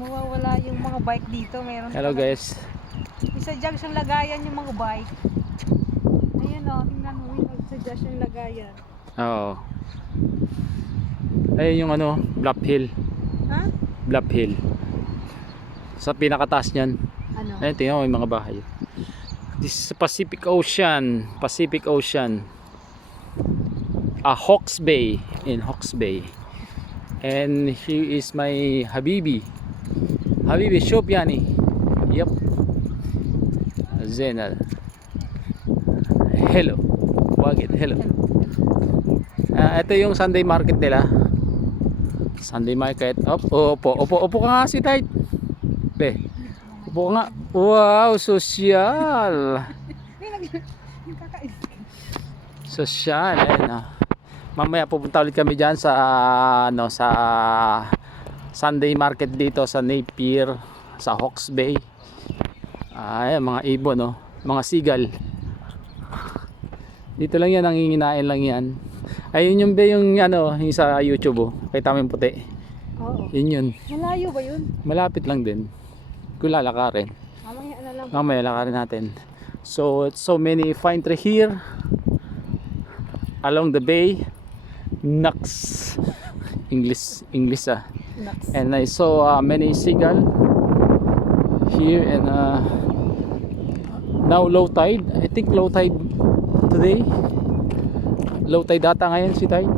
mawawala yung mga bike dito. Meron Hello pala- guys. Isa dyan siyang lagayan yung mga bike. Ayun o, tingnan mo yun. Isa dyan siyang lagayan. Oo. Ayun yung ano, Bluff Hill. Ha? Bluff Hill. Sa pinakataas niyan. Ano? Ayun, tingnan mo yung mga bahay. This is Pacific Ocean. Pacific Ocean. Hawke's Bay. In Hawke's Bay. And he is my Habibi. Habibi Shopiani. Yup. Zainal. Hello. Wagit. Hello. Ito yung Sunday market nila. Sunday market. Opo ka nga si Tite. Be. Opo nga. Wow, social. Social. Ayun, mamaya pupunta ulit kami dyan sa sa Sunday market dito sa Napier, sa Hawke's Bay. Ayan, mga ibon, no? Mga seagull. Dito lang yan, nanginginain lang yan. Ayun yung yung sa YouTube, oh. Kita mo yung puti. Oo. Yun. Malayo ba yun? Malapit lang din. Kung lalakarin. Mamaya na lang. Mamaya lakarin natin. So many fine tree here along the bay. Nuts. English Nuts. and I saw many seagull here, and now low tide. I think low tide today. Low tide data ngayon si tide.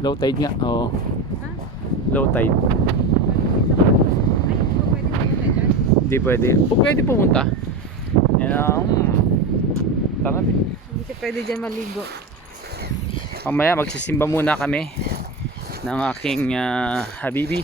Low tide nga. Oh. Ha? Low tide. Ay, hindi ko pwede pumunta dyan. Hindi pwede. Pwede pumunta. Yan. Tara. Hindi siya pwede dyan maligo. Mamaya magsisimba muna kami ng aking Habibi.